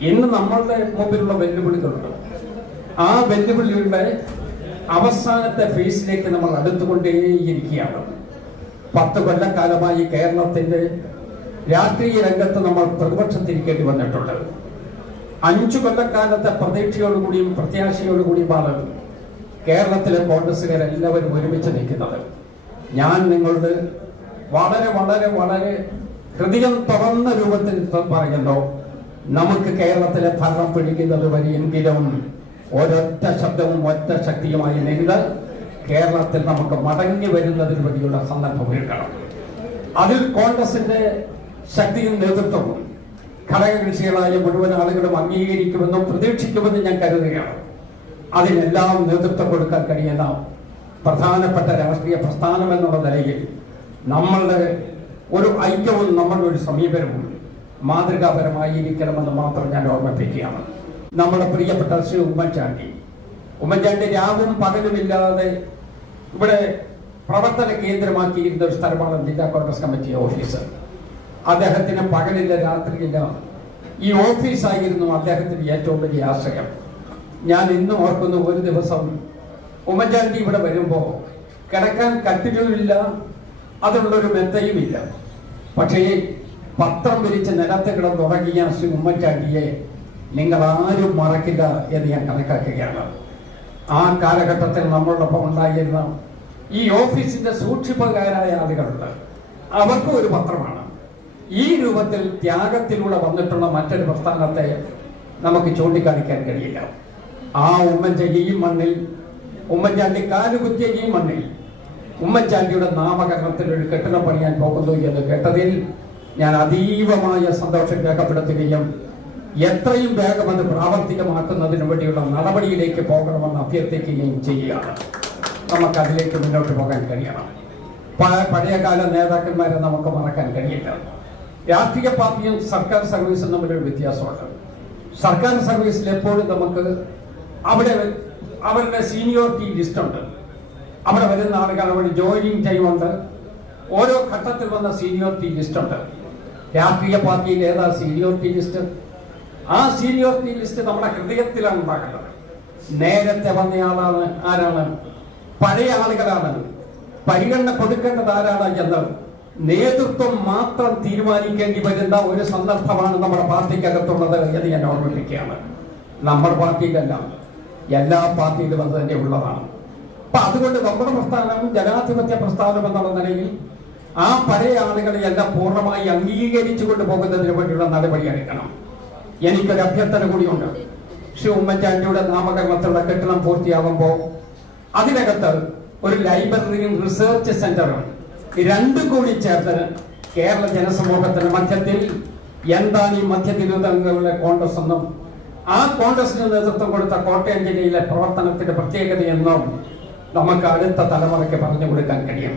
ഇന്ന് നമ്മളുടെ മുമ്പിലുള്ള വെല്ലുവിളികളുണ്ട്? ആ വെല്ലുവിളികളുടെ അവസാനത്തെ ഫേസിലേക്ക് നമ്മൾ അടുത്തുകൊണ്ടേയിരിക്കുകയാണ്. പത്ത് കൊല്ലക്കാലമായി കേരളത്തിന്റെ രാഷ്ട്രീയ രംഗത്ത് നമ്മൾ പ്രതിപക്ഷത്തിരിക്കേണ്ടി വന്നിട്ടുണ്ട്. അഞ്ചു കൊല്ലക്കാലത്തെ പ്രതീക്ഷയോടുകൂടിയും പ്രത്യാശയോടുകൂടിയുമാണ് കേരളത്തിലെ കോൺഗ്രസ്സുകാരെല്ലാവരും ഒരുമിച്ച് നിൽക്കുന്നത്. ഞാൻ നിങ്ങളുടെ വളരെ വളരെ വളരെ ഹൃദയം തുറന്ന രൂപത്തിൽ പറയുന്നു. നമുക്ക് കേരളത്തിലെ ഭരണം പിടിക്കുന്നത് വരെയെങ്കിലും ഒരൊറ്റ ശബ്ദവും ഒറ്റ ശക്തിയുമായി നിന്ന് കേരളത്തിൽ നമുക്ക് മടങ്ങി വരുന്നതിന് വേണ്ടിയുള്ള സന്ദർഭം ഒരുക്കണം. അതിൽ കോൺഗ്രസിന്റെ ശക്തിയും നേതൃത്വവും ഘടകകക്ഷികളായ മുഴുവൻ ആളുകളും അംഗീകരിക്കുമെന്നും പ്രതീക്ഷിക്കുമെന്നും ഞാൻ കരുതുകയാണ്. അതിനെല്ലാം നേതൃത്വം കൊടുക്കാൻ കഴിയുന്ന പ്രധാനപ്പെട്ട രാഷ്ട്രീയ പ്രസ്ഥാനം എന്നുള്ള നിലയിൽ നമ്മളുടെ ഒരു ഐക്യവും നമ്മളുടെ ഒരു സമീപനവും മാതൃകാപരമായിരിക്കണമെന്ന് മാത്രം ഞാൻ ഓർമ്മിപ്പിക്കുകയാണ്. നമ്മുടെ പ്രിയപ്പെട്ട ശ്രീ ഉമ്മൻചാണ്ടി. ഉമ്മൻചാണ്ടി രാവും പകലുമില്ലാതെ ഇവിടെ പ്രവർത്തന കേന്ദ്രമാക്കിയിരുന്ന ഒരു സ്ഥലമാണ് ജില്ലാ കോൺഗ്രസ് കമ്മിറ്റി ഓഫീസ്. അദ്ദേഹത്തിന് പകലില്ല രാത്രിയില്ല. ഈ ഓഫീസായിരുന്നു അദ്ദേഹത്തിന് ഏറ്റവും വലിയ ആശ്രയം. ഞാൻ ഇന്നും ഓർക്കുന്ന ഒരു ദിവസം ഉമ്മൻചാണ്ടി ഇവിടെ വരുമ്പോൾ കിടക്കാൻ കട്ടിലുമില്ല അതിനുള്ളൊരു മെത്തയുമില്ല. പക്ഷേ പത്രം വിരിച്ച് നിലത്ത് കിടന്നുറങ്ങിയ ശ്രീ ഉമ്മൻചാണ്ടിയെ നിങ്ങൾ ആരും മറക്കില്ല എന്ന് ഞാൻ കണക്കാക്കുകയാണ്. ആ കാലഘട്ടത്തിൽ നമ്മളോടൊപ്പം ഉണ്ടായിരുന്ന ഈ ഓഫീസിന്റെ സൂക്ഷിപ്പുകാരായ ആളുകളുണ്ട്. അവർക്കും ഒരു പത്രമാണ്. ഈ രൂപത്തിൽ ത്യാഗത്തിലൂടെ വന്നിട്ടുള്ള മറ്റൊരു പ്രസ്ഥാനത്തെ നമുക്ക് ചൂണ്ടിക്കാണിക്കാൻ കഴിയില്ല. ആ ഉമ്മൻചാണ്ടി ഈ മണ്ണിൽ ഉമ്മൻചാണ്ടി കാലുകുത്തിയ ഈ മണ്ണിൽ ഉമ്മൻചാണ്ടിയുടെ നാമകരണത്തിൽ ഒരു കെട്ടിടം പണിയാൻ പോകുന്നു എന്ന് കേട്ടതിൽ ഞാൻ അതീവമായ സന്തോഷം രേഖപ്പെടുത്തുകയും എത്രയും വേഗം അത് പ്രാവർത്തികമാക്കുന്നതിന് വേണ്ടിയുള്ള നടപടിയിലേക്ക് പോകണമെന്ന് അഭ്യർത്ഥിക്കുകയും ചെയ്യുകയാണ്. നമുക്ക് അതിലേക്ക് മുന്നോട്ട് പോകാൻ കഴിയണം. പഴയകാല നേതാക്കന്മാരെ നമുക്ക് മറക്കാൻ കഴിയില്ല. രാഷ്ട്രീയ പാർട്ടിയും സർക്കാർ സർവീസും തമ്മിലൊരു വ്യത്യാസമുണ്ട്. സർക്കാർ സർവീസിൽ എപ്പോഴും നമുക്ക് അവിടെ അവരുടെ സീനിയോറിറ്റി ലിസ്റ്റ് ഉണ്ട്. അവിടെ വരുന്ന ആളുകൾ അവിടെ ജോയിനിങ് ടൈം ഉണ്ട്. ഓരോ ഘട്ടത്തിൽ വന്ന സീനിയോറിറ്റി ലിസ്റ്റ് ഉണ്ട്. രാഷ്ട്രീയ പാർട്ടിയിൽ ഏതാ സീനിയോറിറ്റി ലിസ്റ്റ്. ആ സീനിയോറിറ്റി ലിസ്റ്റ് നമ്മുടെ ഹൃദയത്തിലാണ് ഉണ്ടാക്കേണ്ടത് നേരത്തെ ആളാണ് ആരാണ്? പഴയ ആളുകളാണ്. പരിഗണന കൊടുക്കേണ്ടത് ആരാണ് എന്ന് നേതൃത്വം മാത്രം തീരുമാനിക്കേണ്ടി വരുന്ന ഒരു സന്ദർഭമാണ് നമ്മുടെ പാർട്ടിക്കകത്തുള്ളത് എന്ന് ഞാൻ ഓർമ്മിപ്പിക്കുകയാണ്. നമ്മുടെ പാർട്ടിയിലല്ല. എല്ലാ പാർട്ടിയിലും അത് തന്നെ ഉള്ളതാണ്. അപ്പൊ അതുകൊണ്ട് നമ്മുടെ പ്രസ്ഥാനം ജനാധിപത്യ പ്രസ്ഥാനം എന്നുള്ള നിലയിൽ ആ പഴയ ആളുകളെ എല്ലാം പൂർണമായി അംഗീകരിച്ചു കൊണ്ട് പോകുന്നതിന് വേണ്ടിയുള്ള നടപടി എടുക്കണം. എനിക്കൊരു അഭ്യർത്ഥന കൂടിയുണ്ട്. ശ്രീ ഉമ്മൻചാണ്ടിയുടെ നാമകരണത്തിലുള്ള കെട്ടിടം പൂർത്തിയാകുമ്പോൾ അതിനകത്ത് ഒരു ലൈബ്രറിയും റിസർച്ച് സെന്ററും രണ്ടും കൂടി ചേർത്ത് കേരള ജനസമൂഹത്തിന് മധ്യത്തിൽ എന്താണ് ഈ മധ്യ തിരുവിതാംകൂറിലെ കോൺഗ്രസ് എന്നും ആ കോൺഗ്രസിന് നേതൃത്വം കൊടുത്ത കോട്ടയം ജില്ലയിലെ പ്രവർത്തനത്തിന്റെ പ്രത്യേകതയെന്നും നമുക്ക് അടുത്ത തലമുറയ്ക്ക് പറഞ്ഞു കൊടുക്കാൻ കഴിയും.